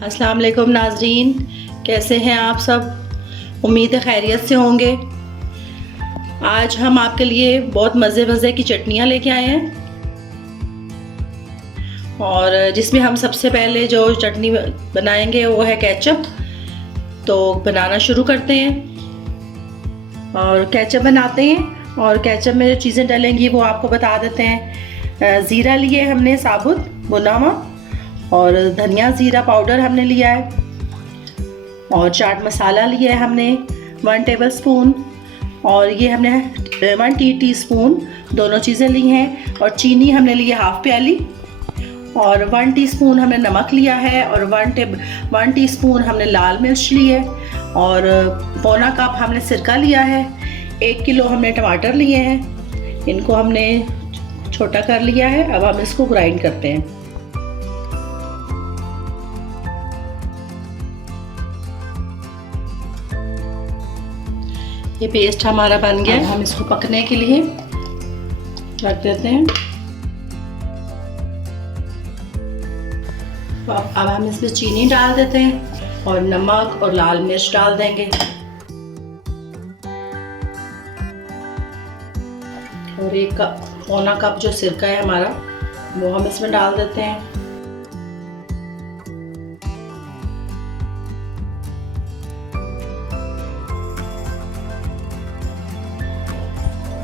अस्सलाम वालेकुम नाजरीन, कैसे हैं आप सब। उम्मीद है खैरियत से होंगे। आज हम आपके लिए बहुत मज़े की चटनियाँ लेके आए हैं और जिसमें हम सबसे पहले जो चटनी बनाएंगे वो है केचप। तो बनाना शुरू करते हैं और केचप बनाते हैं। और केचप में जो चीज़ें डलेंगी वो आपको बता देते हैं। ज़ीरा लिए हमने साबुत भुना हुआ, और धनिया ज़ीरा पाउडर हमने लिया है, और चाट मसाला लिया है हमने 1 टेबलस्पून, और ये हमने 1 टीस्पून दोनों चीज़ें ली हैं। और चीनी हमने ली है 1/2 प्याली, और 1 टीस्पून हमने नमक लिया है, और 1 टीस्पून हमने लाल मिर्च ली है, और पौना कप हमने सिरका लिया है। 1 किलो हमने टमाटर लिए हैं, इनको हमने छोटा कर लिया है। अब हम इसको ग्राइंड करते हैं। ये पेस्ट हमारा बन गया। हम इसको पकने के लिए रख देते हैं। अब हम इसमें चीनी डाल देते हैं और नमक और लाल मिर्च डाल देंगे, और 1 कप पौना कप जो सिरका है हमारा वो हम इसमें डाल देते हैं।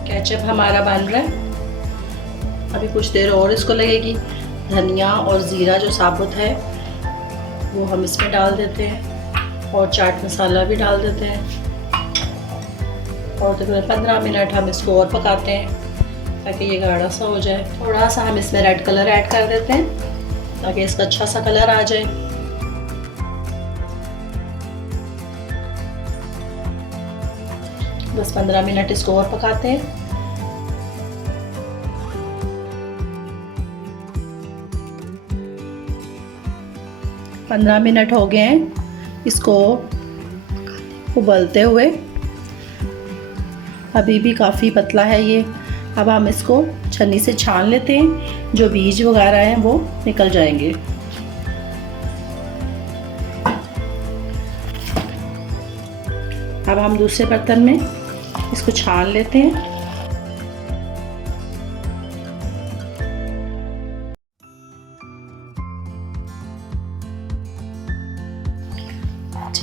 केचप हमारा बन रहा है। अभी कुछ देर और इसको लगेगी। धनिया और ज़ीरा जो साबुत है वो हम इसमें डाल देते हैं, और चाट मसाला भी डाल देते हैं, और तकरीबन 15 मिनट हम इसको और पकाते हैं ताकि ये गाढ़ा सा हो जाए। थोड़ा सा हम इसमें रेड कलर ऐड कर देते हैं ताकि इसका अच्छा सा कलर आ जाए। बस 15 मिनट इसको और पकाते हैं। पंद्रह मिनट हो गए हैं इसको उबलते हुए। अभी भी काफ़ी पतला है ये। अब हम इसको छन्नी से छान लेते हैं, जो बीज वगैरह हैं वो निकल जाएंगे। अब हम दूसरे बर्तन में इसको छान लेते हैं।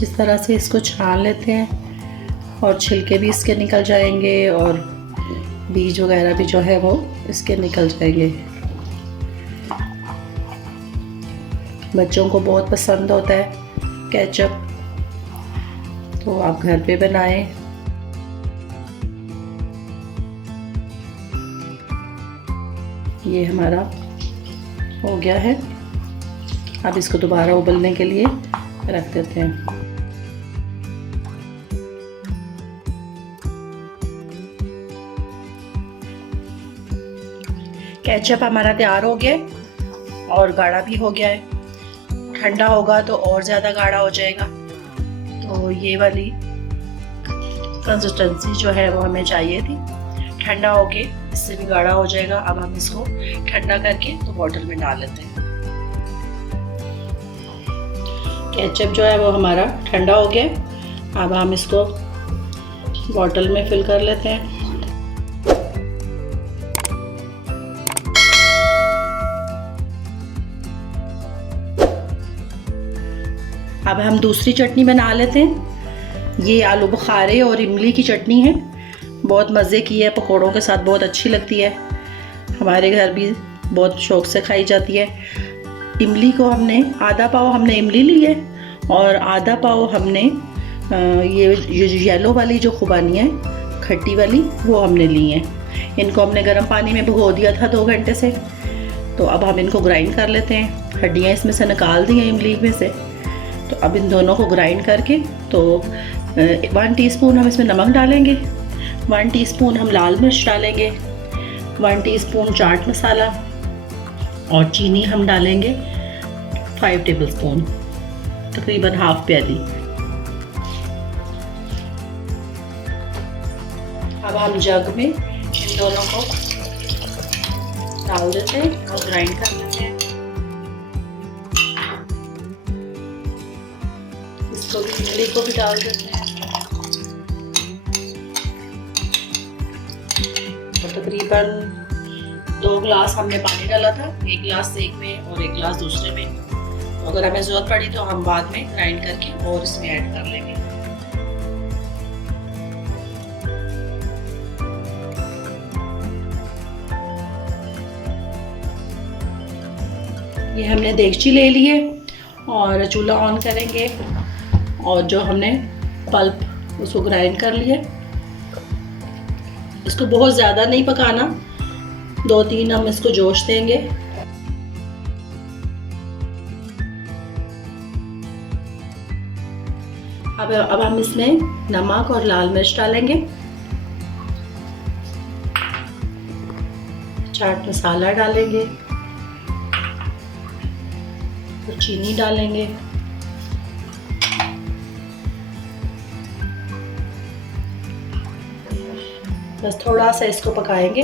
इस तरह से इसको छान लेते हैं, और छिलके भी इसके निकल जाएंगे, और बीज वगैरह भी जो है वो इसके निकल जाएंगे। बच्चों को बहुत पसंद होता है केचप, तो आप घर पे बनाएं। ये हमारा हो गया है। अब इसको दोबारा उबलने के लिए रख देते हैं। केचप हमारा तैयार हो गया और गाढ़ा भी हो गया है। ठंडा होगा तो और ज़्यादा गाढ़ा हो जाएगा। तो ये वाली कंसिस्टेंसी जो है वो हमें चाहिए थी। ठंडा होके इससे भी गाढ़ा हो जाएगा। अब हम इसको ठंडा करके तो बॉटल में डाल लेते हैं। केचप जो है वो हमारा ठंडा हो गया। अब हम इसको बॉटल में फिल कर लेते हैं। अब हम दूसरी चटनी बना लेते हैं। ये आलू बुखारे और इमली की चटनी है। बहुत मज़े की है, पकौड़ों के साथ बहुत अच्छी लगती है। हमारे घर भी बहुत शौक़ से खाई जाती है। इमली को हमने आधा पाव हमने इमली ली है, और आधा पाव हमने ये येलो वाली जो खुबानी है खट्टी वाली वो हमने ली है। इनको हमने गर्म पानी में भिगो दिया था 2 घंटे से। तो अब हम इनको ग्राइंड कर लेते हैं। हड्डियाँ इसमें से निकाल दी हैं इमली में से। तो अब इन दोनों को ग्राइंड करके तो 1 टीस्पून हम इसमें नमक डालेंगे, 1 टीस्पून हम लाल मिर्च डालेंगे, 1 टीस्पून चाट मसाला, और चीनी हम डालेंगे 5 टेबलस्पून, तकरीबन 1/2 प्याली। अब हम जग में इन दोनों को डाल देते हैं और ग्राइंड कर लेते हैं। इसको भी, इमली को भी डाल देते हैं। तो तकरीबन 2 गिलास हमने पानी डाला था, 1 गिलास एक में और 1 गिलास दूसरे में। तो अगर हमें ज़रूरत पड़ी तो हम बाद में ग्राइंड करके और इसमें ऐड कर लेंगे। ये हमने देगची ले ली है और चूल्हा ऑन करेंगे और जो हमने पल्प उसको ग्राइंड कर लिया। इसको बहुत ज़्यादा नहीं पकाना, 2-3 हम इसको जोश देंगे। अब हम इसमें नमक और लाल मिर्च डालेंगे, चाट मसाला डालेंगे और चीनी डालेंगे। बस थोड़ा सा इसको पकाएंगे।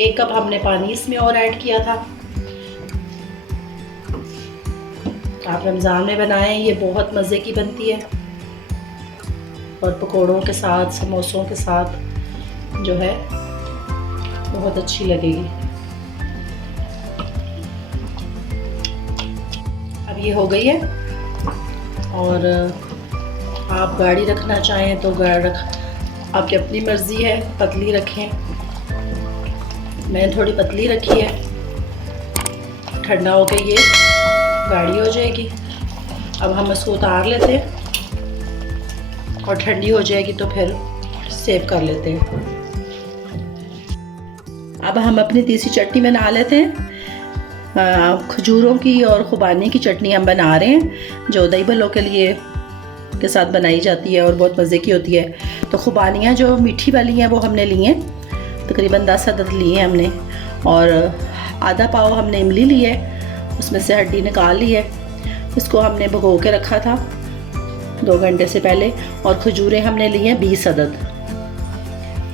1 कप हमने पानी इसमें और ऐड किया था। आप रमज़ान में बनाएं, ये बहुत मज़े की बनती है और पकोड़ों के साथ, समोसों के साथ जो है बहुत अच्छी लगेगी। अब ये हो गई है और आप गाढ़ी रखना चाहें तो आपकी अपनी मर्ज़ी है, पतली रखें। मैंने थोड़ी पतली रखी है, ठंडा हो के ये गाढ़ी हो जाएगी। अब हम इसको उतार लेते हैं और ठंडी हो जाएगी तो फिर सेव कर लेते हैं। अब हम अपनी तीसरी चटनी बना लेते हैं। खजूरों की और खुबानी की चटनी हम बना रहे हैं, जो दही भल्लों के लिए के साथ बनाई जाती है और बहुत मज़े की होती है। तो खुबानियाँ जो मीठी वाली हैं वो हमने ली हैं, तकरीबन 10 अदद ली हैं हमने, और आधा पाव हमने इमली ली है, उसमें से हड्डी निकाल ली है। इसको हमने भिगो के रखा था 2 घंटे से पहले। और खजूरें हमने ली हैं 20 अदद,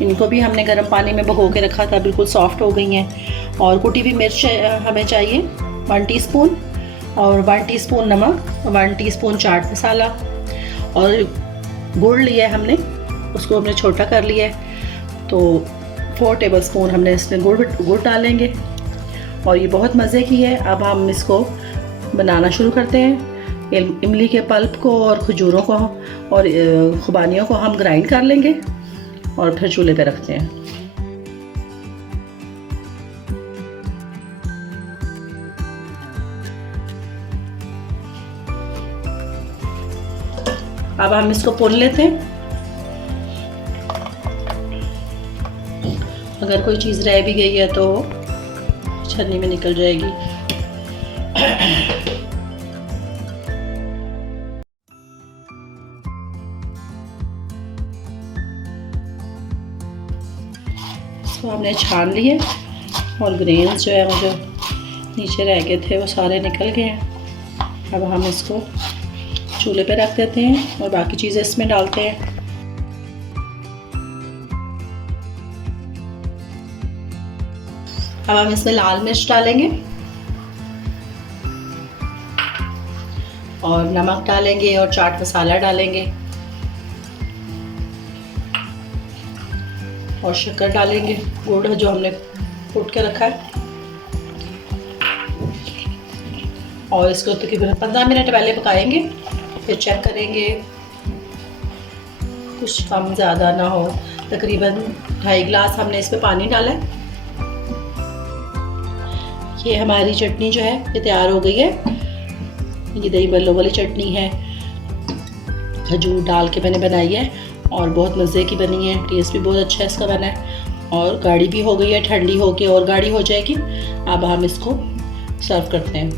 इनको भी हमने गर्म पानी में भिगो के रखा था, बिल्कुल सॉफ्ट हो गई हैं। और कुटी हुई मिर्च हमें चाहिए 1 टीस्पून, और 1 टीस्पून नमक, 1 टीस्पून चाट मसाला, और गुड़ लिया है हमने, उसको हमने छोटा कर लिया है। तो 4 टेबलस्पून हमने इसमें गुड़ डालेंगे और ये बहुत मज़े की है। अब हम इसको बनाना शुरू करते हैं। इमली के पल्प को और खजूरों को और खुबानियों को हम ग्राइंड कर लेंगे और फिर चूल्हे पे रखते हैं। अब हम इसको भून लेते हैं। अगर कोई चीज़ रह भी गई है तो छन्नी में निकल जाएगी। इसको हमने छान लिए और ग्रेन्स जो है वो जो नीचे रह गए थे वो सारे निकल गए हैं। अब हम इसको चूल्हे पे रख देते हैं और बाकी चीज़ें इसमें डालते हैं। अब हम इसमें लाल मिर्च डालेंगे और नमक डालेंगे और चाट मसाला डालेंगे और शक्कर डालेंगे, गुड़ जो हमने कूट के रखा है। और इसको तकरीबन 15 मिनट पहले पकाएंगे, फिर चेक करेंगे कुछ कम ज़्यादा ना हो। तकरीबन 2.5 गिलास हमने इसमें पानी डाला है। ये हमारी चटनी जो है ये तैयार हो गई है। ये दही भल्लों वाली चटनी है, खजूर डाल के मैंने बनाई है और बहुत मज़े की बनी है। टेस्ट भी बहुत अच्छा इसका बना है और गाढ़ी भी हो गई है, ठंडी होके और गाढ़ी हो जाएगी। अब हम इसको सर्व करते हैं।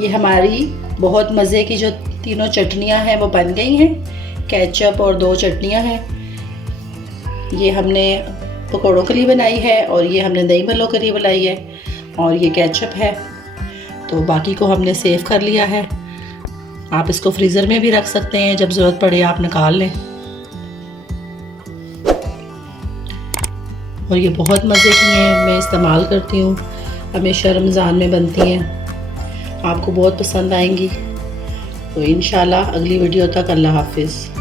ये हमारी बहुत मज़े की जो तीनों चटनियाँ हैं वो बन गई हैं। केचप और 2 चटनियाँ हैं। ये हमने पकौड़ों के लिए बनाई है और ये हमने दही भल्लों के लिए बनाई है और ये केचप है। तो बाकी को हमने सेव कर लिया है। आप इसको फ्रीज़र में भी रख सकते हैं, जब ज़रूरत पड़े आप निकाल लें। और ये बहुत मज़े की हैं, मैं इस्तेमाल करती हूँ, हमेशा रमज़ान में बनती हैं, आपको बहुत पसंद आएंगी। तो इंशाल्लाह अगली वीडियो तक अल्लाह हाफिज़।